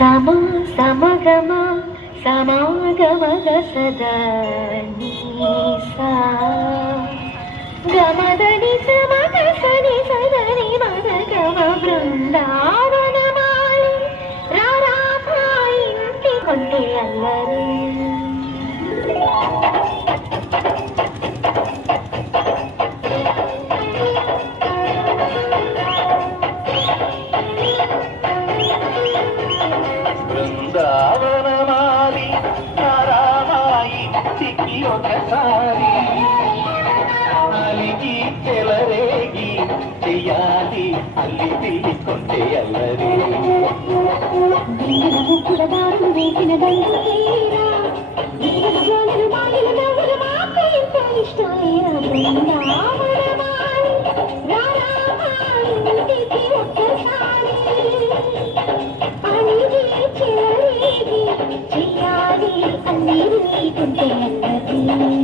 సమ సమగమ సమాగమగ సదా నీసా గమదని సమగ సని సదని మదగమ బృందావనమాలి రారాధా ఇంటి కొంటే అల్లరి బృందావనమాలి నారామాయి ఇంటికి ఒకసారి అలిగి చెలరేగి చెయ్యాలి అల్లి పిల్లి కొంటే అల్లరి వేసిన దండు తీరా మాకు ఇంత ఇష్టమైన బృందావనమాలి రారాధా ఇంటికి ఒక్కసారి చెయ్యాలి అన్నీ కుంటే అన్నది